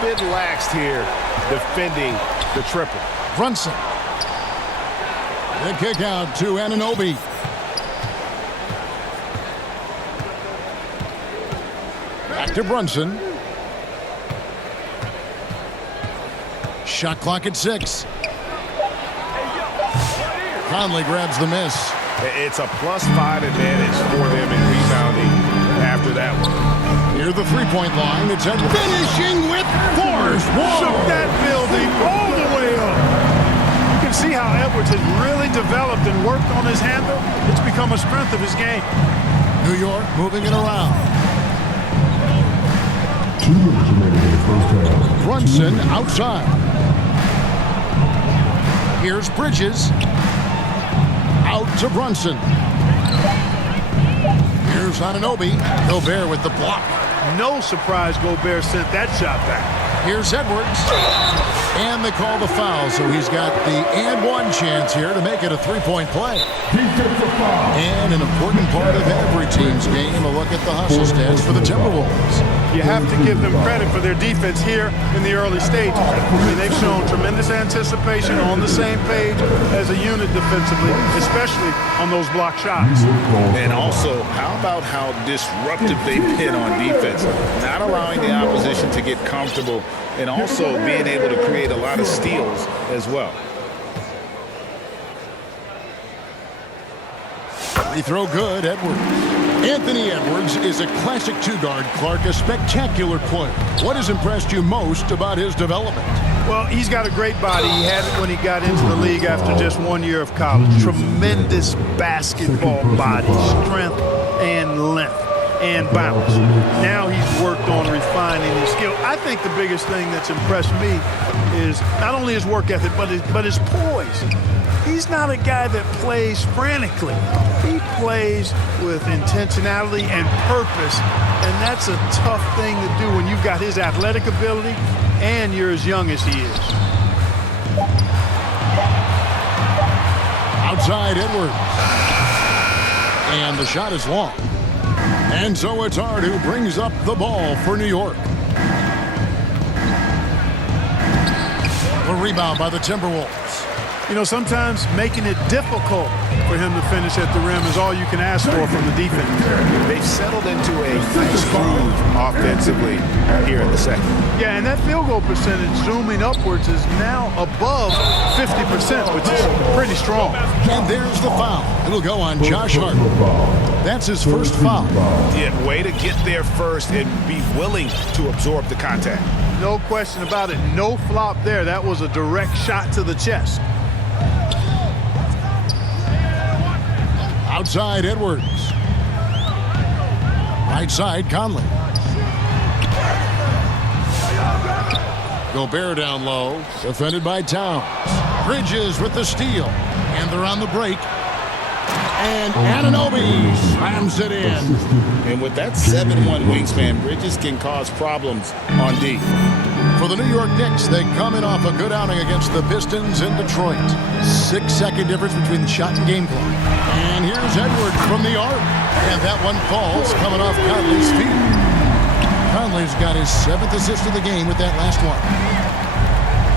bit laxed here defending the triple. Brunson. The kick out to Anunoby. Back to Brunson. Shot clock at 6. Conley grabs the miss. It's a +5 advantage for them in rebounding after that one. Near the three-point line, it's Edwards. Finishing with force. Shook that building all the way up. You can see how Edwards has really developed and worked on his handle. It's become a strength of his game. New York moving it around. Brunson outside. Here's Bridges. Out to Brunson. Here's Anunoby. Gobert with the block. No surprise Gobert sent that shot back. Here's Edwards. And they call the foul, so he's got the and one chance here to make it a three-point play. And an important part of every team's game, a look at the hustle stats for the Timberwolves. You have to give them credit for their defense here in the early stages. I mean, they've shown tremendous anticipation, on the same page as a unit defensively, especially on those block shots. And also, how about how disruptive they've been on defense? Not allowing the opposition to get comfortable and also being able to create a lot of steals as well. Free throw good, Edwards. Anthony Edwards is a classic two-guard, Clark, a spectacular player. What has impressed you most about his development? Well, he's got a great body. He had it when he got into the league after just 1 year of college. Tremendous basketball body, strength and length and bounce. Now he's worked on refining his skill. I think the biggest thing that's impressed me is not only his work ethic, but his poise. He's not a guy that plays frantically. He plays with intentionality and purpose, and that's a tough thing to do when you've got his athletic ability and you're as young as he is. Outside Edwards. And the shot is long. And so it's Hart who brings up the ball for New York. A rebound by the Timberwolves. You know, sometimes making it difficult for him to finish at the rim is all you can ask for from the defense. They've settled into a nice groove offensively here in the second. Yeah, and that field goal percentage zooming upwards is now above 50%, which is pretty strong. And there's the foul. It'll go on Josh Hart. That's his first foul. Yeah, way to get there first and be willing to absorb the contact. No question about it. No flop there. That was a direct shot to the chest. Outside Edwards. Right side Conley. Gobert down low. Defended by Towns. Bridges with the steal. And they're on the break. And Anunoby slams it in. And with that 7'1" wingspan, Bridges can cause problems on D. For the New York Knicks, they come in off a good outing against the Pistons in Detroit. 6-second difference between the shot and game clock. And here's Edwards from the arc. And that one falls coming off Conley's feet. Conley's got his 7th assist of the game with that last one.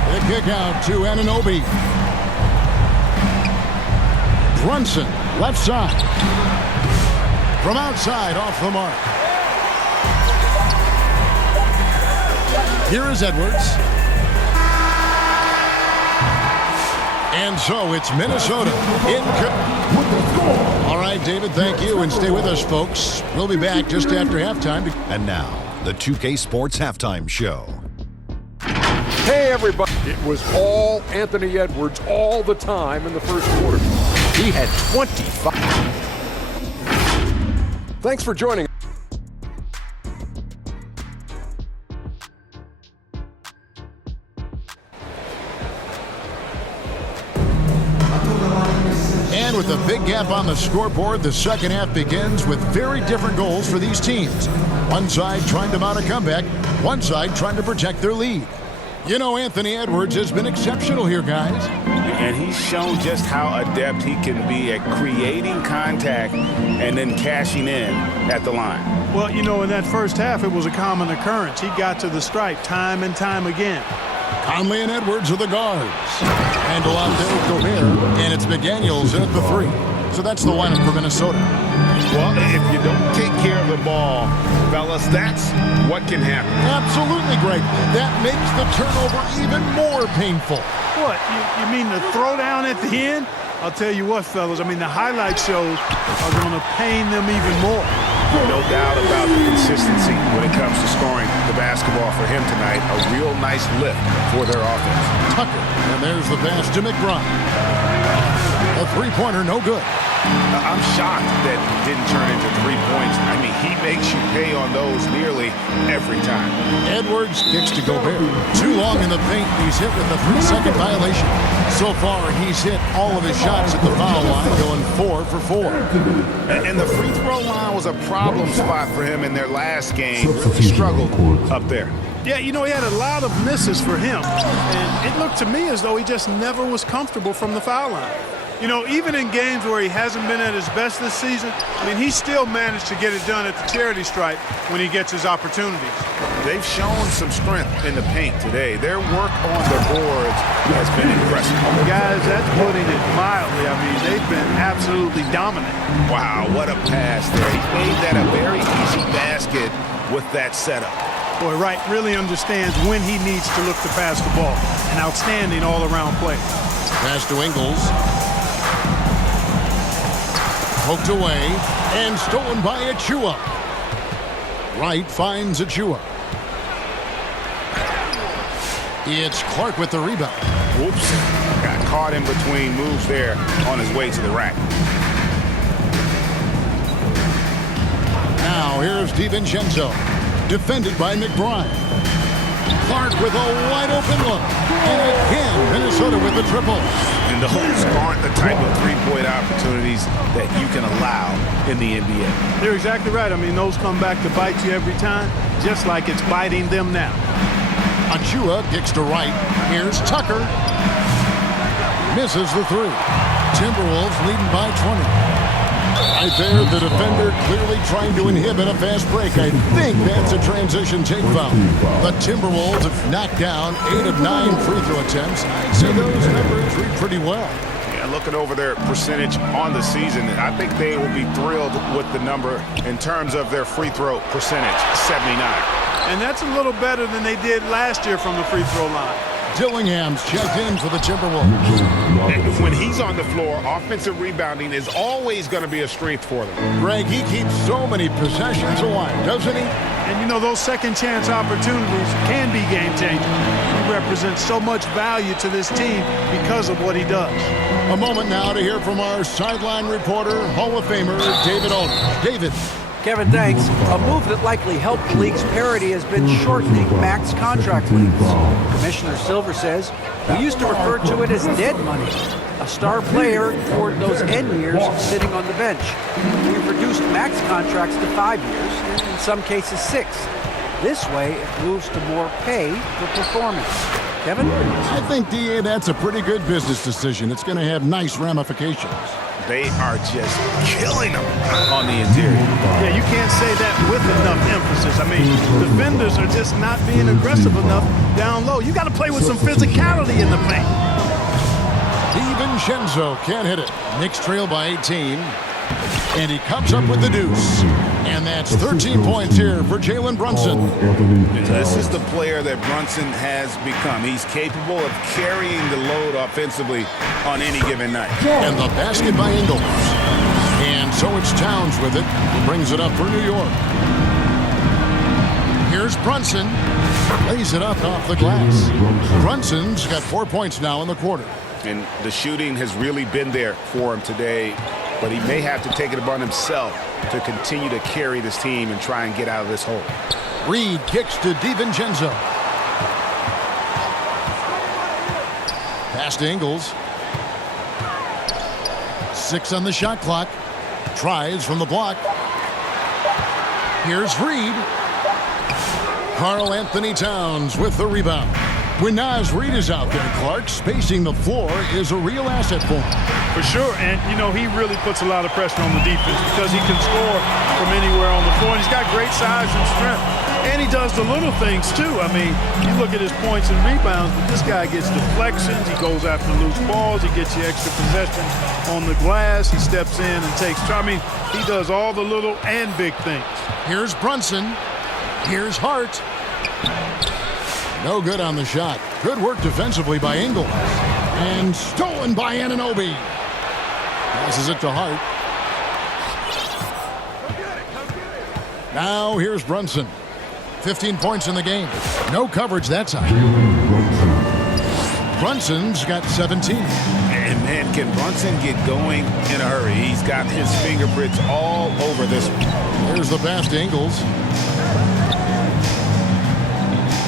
The kick out to Anunoby. Brunson, left side. From outside, off the mark. Here is Edwards. And so it's Minnesota in. All right, David, thank you. And stay with us, folks. We'll be back just after halftime. And now, the 2K Sports Halftime Show. Hey, everybody. It was all Anthony Edwards all the time in the first quarter. He had 25. Thanks for joining. And with a big gap on the scoreboard, the second half begins with very different goals for these teams. One side trying to mount a comeback, one side trying to protect their lead. You know, Anthony Edwards has been exceptional here, guys. And he's shown just how adept he can be at creating contact and then cashing in at the line. Well, you know, in that first half, it was a common occurrence. He got to the stripe time and time again. Conley and Edwards are the guards. Handle out there with Gobert, and it's McDaniels in at the 3. So that's the lineup for Minnesota. Well, if you don't take care of the ball, fellas, that's what can happen. Absolutely, Greg. That makes the turnover even more painful. What, you mean the throwdown at the end? I'll tell you what, fellas, I mean, the highlight shows are going to pain them even more. No doubt about the consistency when it comes to scoring the basketball for him tonight. A real nice lift for their offense. Tucker, and there's the pass to McBride. A three-pointer, no good. I'm shocked that didn't turn into 3 points. I mean, he makes you pay on those nearly every time. Edwards kicks to Gobert. Too long in the paint. He's hit with a 3-second violation. So far, he's hit all of his shots at the foul line, going 4 for 4. And the free throw line was a problem spot for him in their last game. Really struggled up there. Yeah, you know, he had a lot of misses for him. And it looked to me as though he just never was comfortable from the foul line. You know, even in games where he hasn't been at his best this season, I mean, he still managed to get it done at the charity stripe when he gets his opportunities. They've shown some strength in the paint today. Their work on the boards has been impressive. Guys, that's putting it mildly. I mean, they've been absolutely dominant. Wow, what a pass there. He made that a very easy basket with that setup. Boy, Wright really understands when he needs to look to pass the ball. An outstanding all-around play. Pass to Ingles. Poked away and stolen by Achua. Wright finds Achua. It's Clark with the rebound. Whoops. Got caught in between moves there on his way to the rack. Now here's DiVincenzo. Defended by McBride. Clark with a wide-open look. And again, Minnesota with the triple. And those aren't the type of three-point opportunities that you can allow in the NBA. You're exactly right. I mean, those come back to bite you every time, just like it's biting them now. Achua kicks to right. Here's Tucker. Misses the 3. Timberwolves leading by 20. Right there, the defender clearly trying to inhibit a fast break. I think that's a transition take foul. The Timberwolves have knocked down 8 of 9 free throw attempts. I'd say those numbers read pretty well. Yeah, looking over their percentage on the season, I think they will be thrilled with the number in terms of their free throw percentage, 79. And that's a little better than they did last year from the free throw line. Dillingham's checked in for the Timberwolves. And when he's on the floor, offensive rebounding is always going to be a strength for them. Greg, he keeps so many possessions alive, doesn't he? And you know, those second chance opportunities can be game changers. He represents so much value to this team because of what he does. A moment now to hear from our sideline reporter, Hall of Famer David Aldridge. David. Kevin, thanks. A move that likely helped the league's parity has been shortening max contract lengths. Commissioner Silver says we used to refer to it as dead money. A star player toward those end years sitting on the bench. We've reduced max contracts to 5 years, and in some cases 6. This way, it moves to more pay for performance. Kevin? I think, DA, that's a pretty good business decision. It's going to have nice ramifications. They are just killing them on the interior. Yeah, you can't say that with enough emphasis. I mean, defenders are just not being aggressive enough down low. You got to play with some physicality in the paint. DiVincenzo can't hit it. Knicks trail by 18. And he comes up with the deuce. And that's 13 points here for Jalen Brunson. This is the player that Brunson has become. He's capable of carrying the load offensively on any given night. And the basket by Ingles. And so it's Towns with it. He brings it up for New York. Here's Brunson. Lays it up off the glass. Brunson's got 4 points now in the quarter. And the shooting has really been there for him today. But he may have to take it upon himself to continue to carry this team and try and get out of this hole. Reed kicks to DiVincenzo. Pass to Ingles. 6 on the shot clock. Tries from the block. Here's Reed. Karl Anthony Towns with the rebound. When Naz Reid is out there, Clark, spacing the floor is a real asset for him. For sure, and he really puts a lot of pressure on the defense because he can score from anywhere on the floor. And he's got great size and strength, and he does the little things too. I mean, you look at his points and rebounds, but this guy gets deflections. He goes after loose balls. He gets you extra possession on the glass. He steps in and takes. I mean, he does all the little and big things. Here's Brunson. Here's Hart. No good on the shot. Good work defensively by Ingles. And stolen by Anunoby. Passes it to Hart. Now here's Brunson. 15 points in the game. No coverage that time. Brunson's got 17. And man, can Brunson get going in a hurry? He's got his fingerprints all over this one. Here's the pass to Ingles.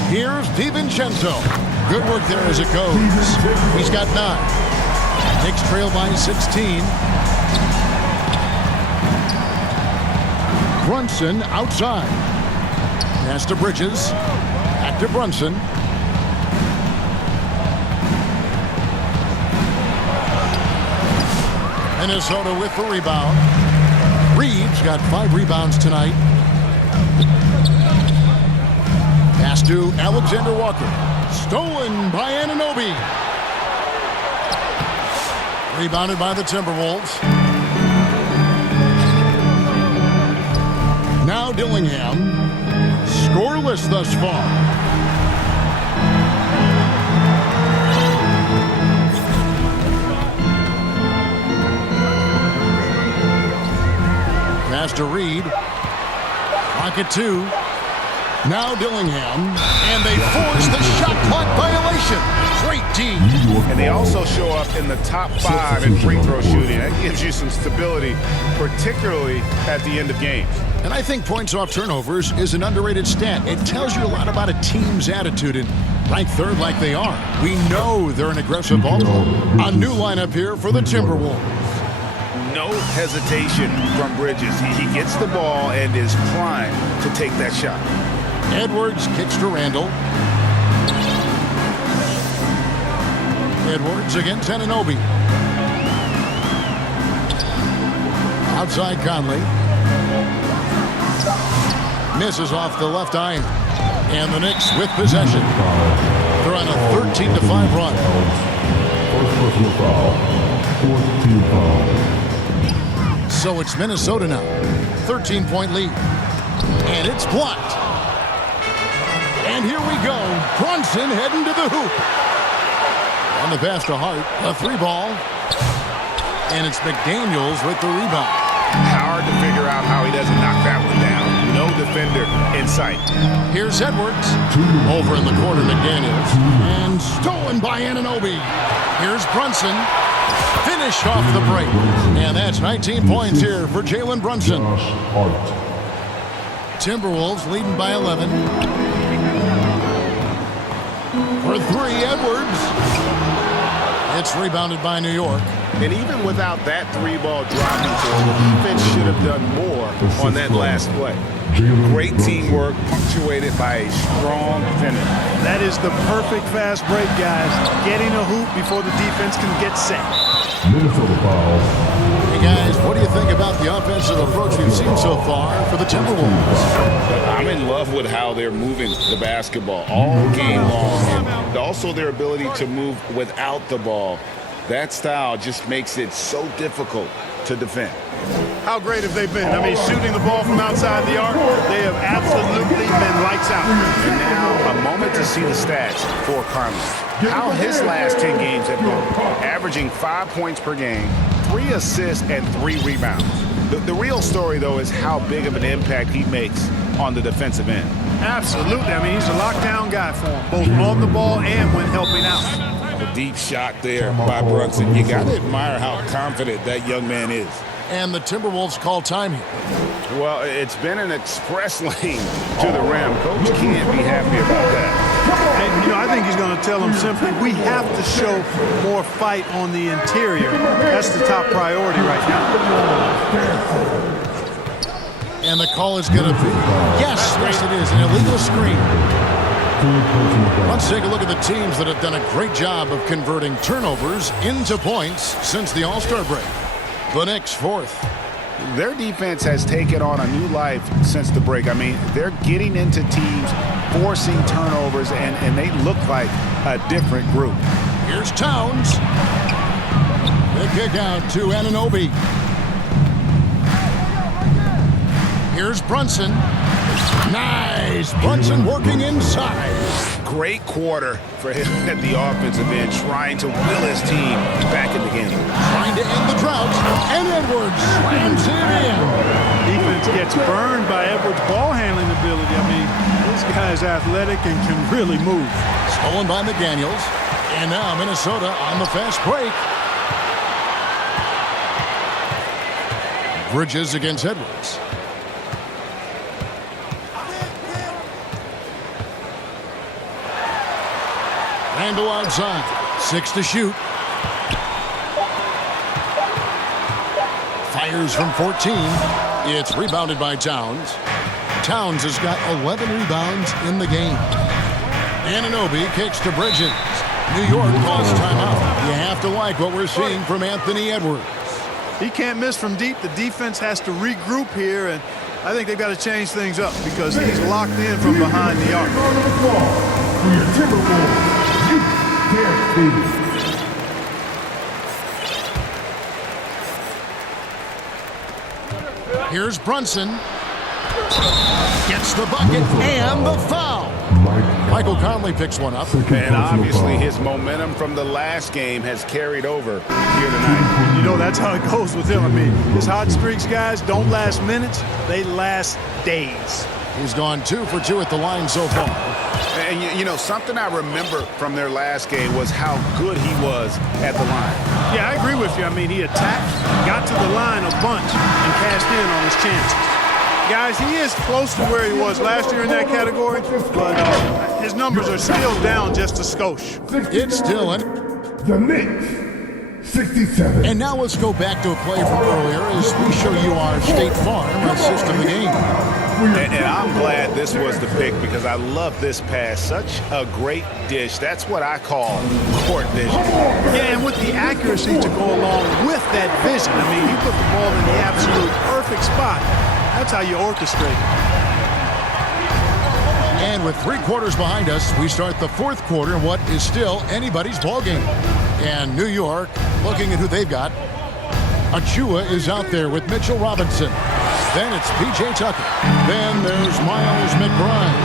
Here's DiVincenzo. Good work there as it goes. He's got 9. Knicks trail by 16. Brunson outside. Pass to Bridges. Back to Brunson. Minnesota with the rebound. Reeves got 5 rebounds tonight. Pass to Alexander Walker. Stolen by Anunoby. Rebounded by the Timberwolves. Now Dillingham. Scoreless thus far. Pass to Reed. Clock at 2. Now Dillingham, and they force the shot clock violation. Great D. And they also show up in the top 5 in free throw shooting. That gives you some stability, particularly at the end of games. And I think points off turnovers is an underrated stat. It tells you a lot about a team's attitude, and ranked 3rd like they are, we know they're an aggressive ball club. A new lineup here for the Timberwolves. No hesitation from Bridges. He gets the ball and is primed to take that shot. Edwards kicks to Randall. Edwards against Anunoby. Outside Conley. Misses off the left iron. And the Knicks with possession. They're on a 13-5 run. First personal foul. 4th team foul. So it's Minnesota now. 13-point lead. And it's blocked. And here we go. Brunson heading to the hoop. On the pass to Hart. A 3-ball. And it's McDaniels with the rebound. Hard to figure out how he doesn't knock that one down. No defender in sight. Here's Edwards. Over in the corner, McDaniels. And stolen by Anunoby. Here's Brunson. Finished off the break. And that's 19 points here for Jalen Brunson. Timberwolves leading by 11. For 3, Edwards. It's rebounded by New York. And even without that 3-ball dropping, the defense should have done more on that last play. Great teamwork punctuated by a strong finish. That is the perfect fast break, guys. Getting a hoop before the defense can get set. Minnesota foul. Hey, guys, what do you think about the offensive approach we've seen so far for the Timberwolves? I'm in love with how they're moving the basketball all game long, and also their ability to move without the ball. That style just makes it so difficult to defend. How great have they been? I mean, shooting the ball from outside the arc, they have absolutely been lights out. And now a moment to see the stats for Conley. How his last 10 games have gone, averaging 5 points per game, 3 assists, and 3 rebounds. The real story, though, is how big of an impact he makes on the defensive end. Absolutely. I mean, he's a lockdown guy for him, both on the ball and when helping out. A deep shot there by Brunson. You got to admire how confident that young man is. And the Timberwolves call time here. Well, it's been an express lane to the rim. Coach can't be happy about that. And, I think he's going to tell them simply, we have to show more fight on the interior. That's the top priority right now. And the call is going to be, yes, it is, an illegal screen. personal foul. Let's take a look at the teams that have done a great job of converting turnovers into points since the All-Star break. The Knicks, fourth. Their defense has taken on a new life since the break. I mean, they're getting into teams, forcing turnovers, and they look like a different group. Here's Towns. The kick out to Anunoby. Here's Brunson. Nice. Brunson working inside. Great quarter for him at the offensive end, trying to will his team back in the game. Trying to end the drought. And Edwards slams it in. Defense gets burned by Edwards' ball handling ability. I mean, this guy's athletic and can really move. Stolen by McDaniels. And now Minnesota on the fast break. Bridges against Edwards. Randall outside. 6 to shoot. Fires from 14. It's rebounded by Towns. Towns has got 11 rebounds in the game. Anunoby kicks to Bridges. New York calls timeout. You have to like what we're seeing from Anthony Edwards. He can't miss from deep. The defense has to regroup here, and I think they've got to change things up because he's locked in from behind the arc. For your Timberwolves, you can't be. Here's Brunson. Gets the bucket and the foul. Michael Conley picks one up. And obviously his momentum from the last game has carried over here tonight. You know, that's how it goes with him. I mean, his hot streaks, guys, don't last minutes. They last days. He's gone 2 for 2 at the line so far. And, you know, something I remember from their last game was how good he was at the line. Yeah, I agree with you. I mean, he attacked, got to the line a bunch, and cashed in on his chances. Guys, he is close to where he was last year in that category, but his numbers are still down just a skosh. It's still in. The Knicks, 67. And now let's go back to a play from earlier as we show you our State Farm assist of the game. And I'm glad this was the pick because I love this pass. Such a great dish. That's what I call court vision. Yeah, and with the accuracy to go along with that vision. I mean, he put the ball in the absolute perfect spot. That's how you orchestrate it. And with 3 quarters behind us, we start the 4th quarter in what is still anybody's ballgame. And New York, looking at who they've got, Achua is out there with Mitchell Robinson. Then it's P.J. Tucker. Then there's Miles McBride.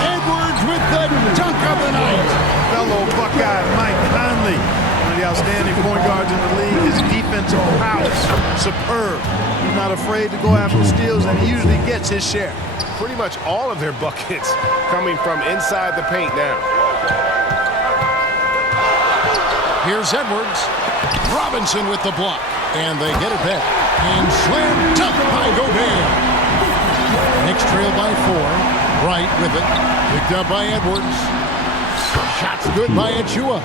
Edwards with the dunk of the night. Fellow Buckeye Mike Conley, one of the outstanding point guards in the league. His defensive prowess, superb. He's not afraid to go after steals, and he usually gets his share. Pretty much all of their buckets coming from inside the paint now. Here's Edwards. Robinson with the block. And they get it back. And slam dunk by Gobert. Knicks trail by 4. Right with it. Picked up by Edwards. Shots good by Achua.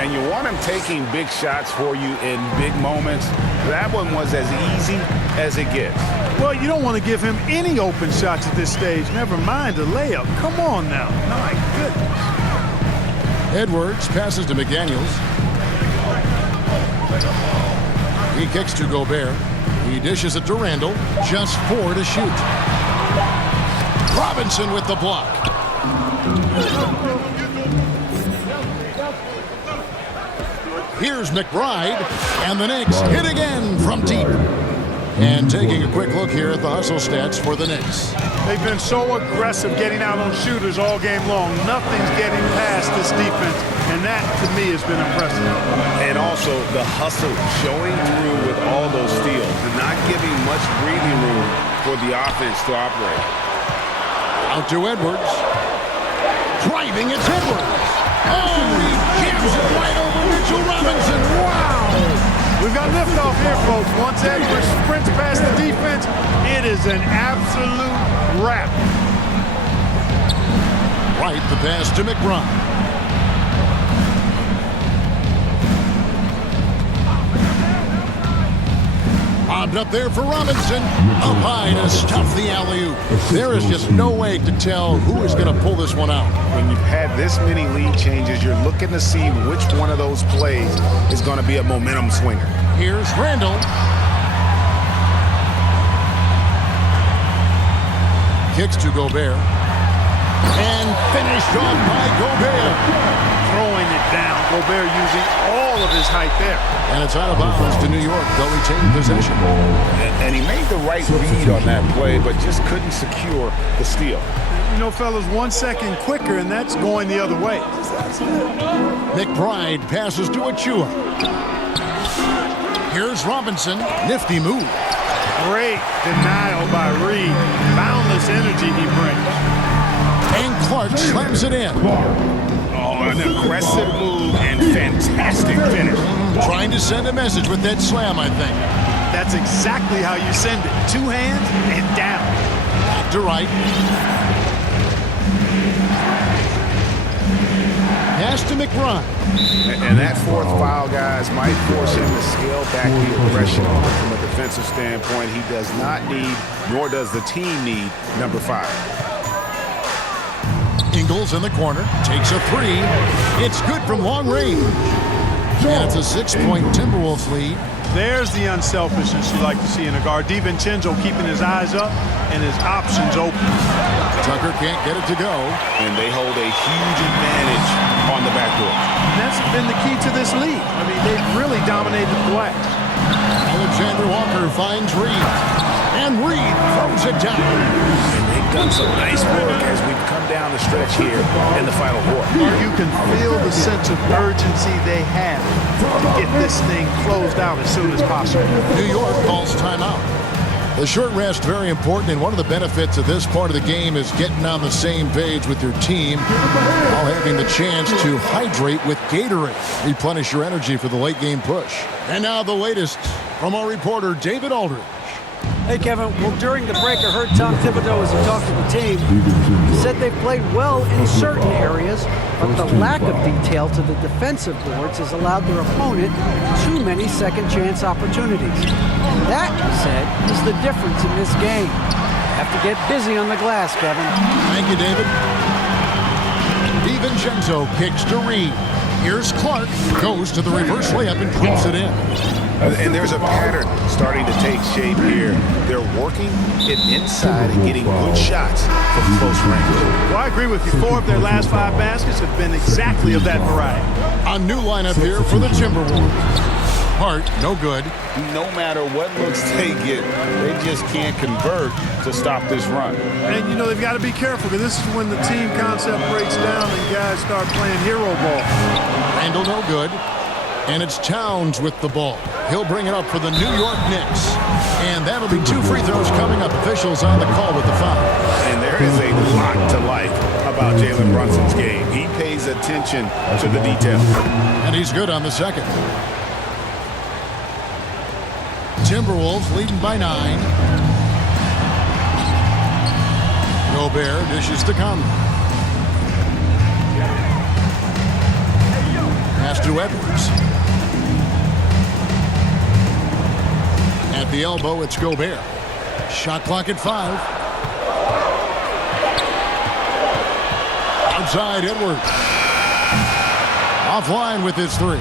And you want him taking big shots for you in big moments. That one was as easy as it gets. Well, you don't want to give him any open shots at this stage. Never mind a layup. Come on now. My goodness. Edwards passes to McDaniels. He kicks to Gobert. He dishes it to Randall. Just 4 to shoot. Robinson with the block. Here's McBride. And the Knicks hit again from deep. And taking a quick look here at the hustle stats for the Knicks. They've been so aggressive getting out on shooters all game long. Nothing's getting past this defense, and that, to me, has been impressive. And also the hustle showing through with all those steals and not giving much breathing room for the offense to operate. Out to Edwards. Driving, it's Edwards. Oh, he jams it right over Mitchell Robinson. Wow! We've got liftoff here, folks. Once Edwards sprints past the defense, it is an absolute wrap. Right, the pass to McBride. Lobbed up there for Robinson. Up high to stuff the alley-oop. There is just no way to tell who is going to pull this one out. When you've had this many lead changes, you're looking to see which one of those plays is going to be a momentum swinger. Here's Randall. Kicks to Gobert. And finished off by Gobert. Throwing it down. Gobert using all of his height there. And it's out of bounds to New York. They'll retain possession. And he made the right read on that play, but just couldn't secure the steal. You know, fellas, 1 second quicker, and that's going the other way. McBride passes to Achua. Here's Robinson. Nifty move. Great denial by Reed. Boundless energy he brings. And Clark slams it in. Oh, an aggressive move and fantastic finish. Trying to send a message with that slam, I think. That's exactly how you send it. 2 hands and down. Back to right. Pass to McBride. And that fourth foul, guys, might force him to scale back the aggression. From a defensive standpoint, he does not need, nor does the team need, number 5. Ingles in the corner. Takes a 3. It's good from long range. And it's a 6-point Timberwolves lead. There's the unselfishness you like to see in a guard. DiVincenzo keeping his eyes up and his options open. Tucker can't get it to go. And they hold a huge advantage on the backdoor. And that's been the key to this league. I mean, they've really dominated the glass. Alexander Walker finds Reed. And Reed throws it down. And they've done some nice work as we've come down the stretch here in the final quarter. You can feel the sense of urgency they have to get this thing closed out as soon as possible. New York calls timeout. The short rest, very important, and one of the benefits of this part of the game is getting on the same page with your team while having the chance to hydrate with Gatorade. Replenish your energy for the late game push. And now the latest from our reporter, David Aldridge. Hey, Kevin. Well, during the break, I heard Tom Thibodeau as he talked to the team. He said they played well in certain areas, but the lack of detail to the defensive boards has allowed their opponent too many second-chance opportunities. And that, he said, is the difference in this game. Have to get busy on the glass, Kevin. Thank you, David. DiVincenzo kicks to Reed. Here's Clark. Goes to the reverse layup and puts it in. And there's a pattern starting to take shape here. They're working it inside and getting good shots from close range. Well, I agree with you. 4 of their last 5 baskets have been exactly of that variety. A new lineup here for the Timberwolves. Hart, no good. No matter what looks they get, they just can't convert to stop this run. And, you know, they've got to be careful because this is when the team concept breaks down and guys start playing hero ball. Randall, no good. And it's Towns with the ball. He'll bring it up for the New York Knicks. And that'll be 2 free throws coming up. Officials on the call with the foul. And there is a lot to like about Jalen Brunson's game. He pays attention to the detail. And he's good on the second. Timberwolves leading by 9. Gobert dishes to Conley. Pass to Edwards. At the elbow, it's Gobert. Shot clock at 5. Outside, Edwards. Offline with his 3.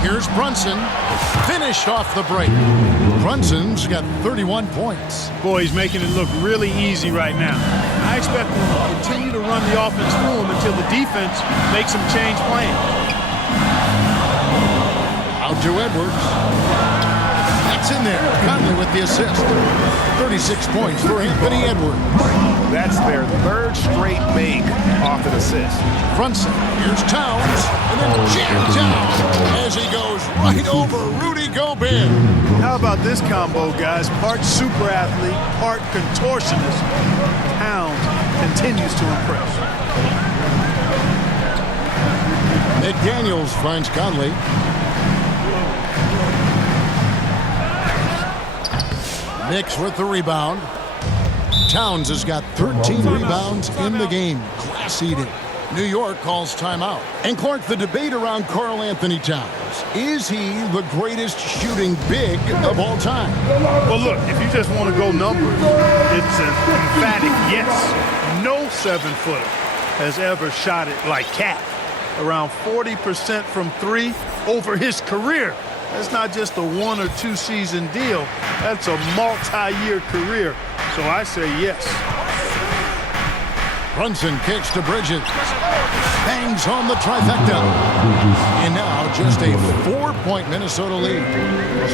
Here's Brunson. Finished off the break. Brunson's got 31 points. Boy, he's making it look really easy right now. I expect them to continue to run the offense through him until the defense makes them change plans. Out to Edwards. That's in there. Conley with the assist. 36 points for Anthony Edwards. That's their 3rd straight make off an assist. Brunson. Here's Towns. And then jammed down as he goes right over Rudy Gobert. How about this combo, guys? Part super athlete, part contortionist. Towns continues to impress. McDaniels finds Conley. Knicks with the rebound. Towns has got 13 rebounds in the game. Class eating. New York calls timeout. And Clark, the debate around Karl Anthony Towns. Is he the greatest shooting big of all time? Well, look, if you just want to go numbers, it's an emphatic yes. No 7-footer has ever shot it like Cat. Around 40% from three over his career. That's not just a 1 or 2 season deal. That's a multi-year career. So I say yes. Brunson kicks to Bridges. Bangs home the trifecta. And now just a 4-point Minnesota lead.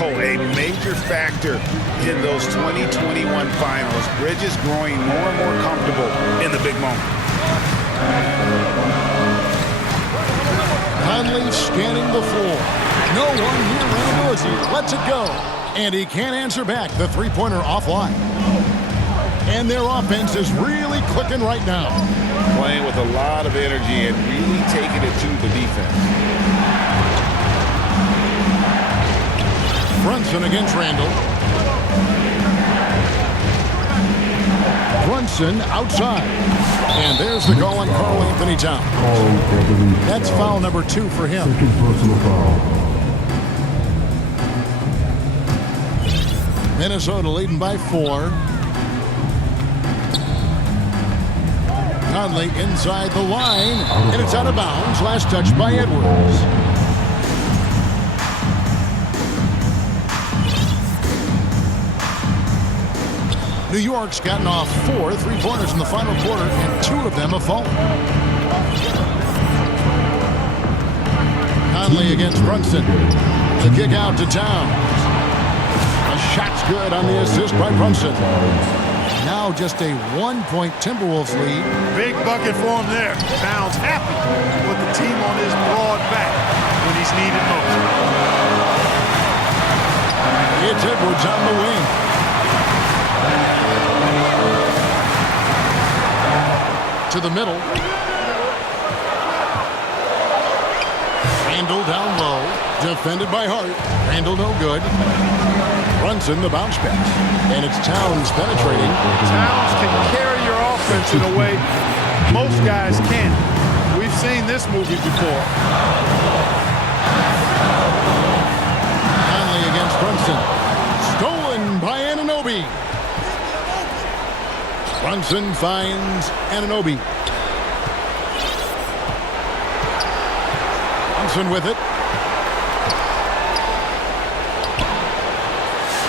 Oh, a major factor in those 2021 finals. Bridges growing more and more comfortable in the big moment. Conley scanning the floor. No one here, Randall, as he lets it go. And he can't answer back. The three-pointer offline. And their offense is really clicking right now. Playing with a lot of energy and really taking it to the defense. Brunson against Randall. Brunson outside. And there's the goal on Karl Anthony Towns. That's foul number 2 for him. Second personal foul. Minnesota leading by 4. Conley inside the line, and it's out of bounds. Last touch by Edwards. New York's gotten off 4 3-pointers in the final quarter, and 2 of them have fallen. Conley against Brunson. The kick out to Towns. A shot's good on the assist by Brunson. Now just a 1-point Timberwolves lead. Big bucket for him there. Towns happy with the team on his broad back when he's needed most. It's Edwards on the wing. To the middle. Randall down low. Defended by Hart. Randall no good. Brunson the bounce pass. And it's Towns penetrating. Towns can carry your offense in a way most guys can't. We've seen this movie before. Conley against Brunson. Stolen by Anunoby. Brunson finds Anunoby. Brunson with it.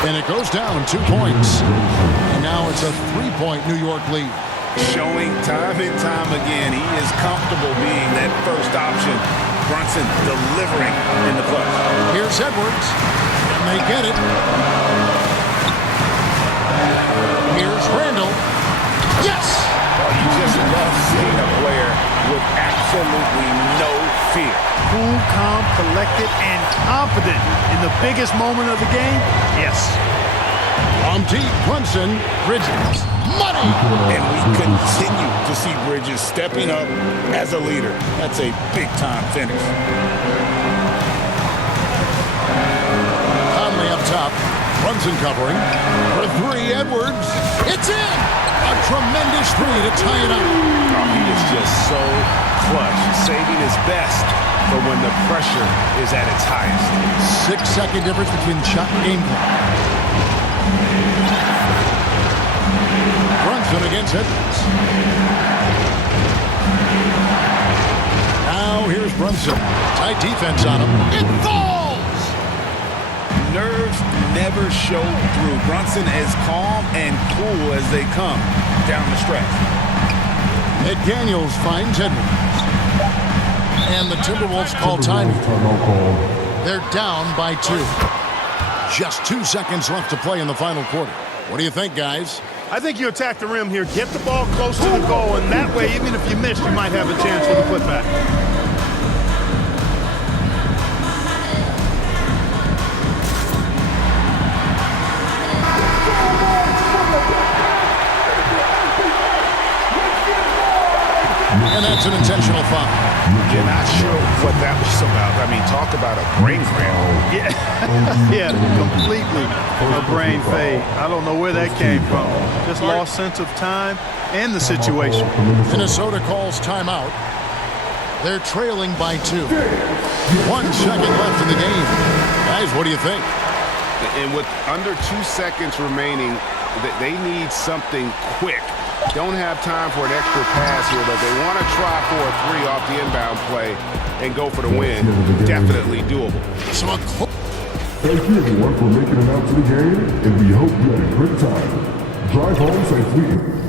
And it goes down 2 points. And now it's a 3-point New York lead. Showing time and time again he is comfortable being that first option. Brunson delivering in the clutch. Here's Edwards. And they get it. Here's Randall. Yes! Oh, you just love seeing a player with absolutely no fear. Cool, calm, collected, and confident in the biggest moment of the game? Yes. From deep, Brunson, Bridges, money! And we continue to see Bridges stepping up as a leader. That's a big-time finish. Conley up top. Brunson covering. For 3, Edwards. It's in! A tremendous 3 to tie it up. Oh, he is just so clutch, saving his best for when the pressure is at its highest. 6-second difference between shot and game clock. Brunson against Edwards. Now here's Brunson. Tight defense on him. It falls! Nerves never show through. Brunson as calm and cool as they come down the stretch. McDaniels finds Edwards. And the Timberwolves call time. They're down by 2. Just 2 seconds left to play in the final quarter. What do you think, guys? I think you attack the rim here, get the ball close to the goal, and that way, even if you miss, you might have a chance for the putback. And that's an intentional foul. You're not sure what that was about. I mean, talk about a brain cramp. Yeah, completely a brain fade. I don't know where that came from. Just lost sense of time and the situation. Minnesota calls timeout. They're trailing by 2. 1 second left in the game. Guys, what do you think? And with under 2 seconds remaining, they need something quick. Don't have time for an extra pass here, but they want to try for a 3 off the inbound play and go for the win. Definitely doable. So a Thank you everyone for making it out to the game, and we hope you had a great time. Drive home safely.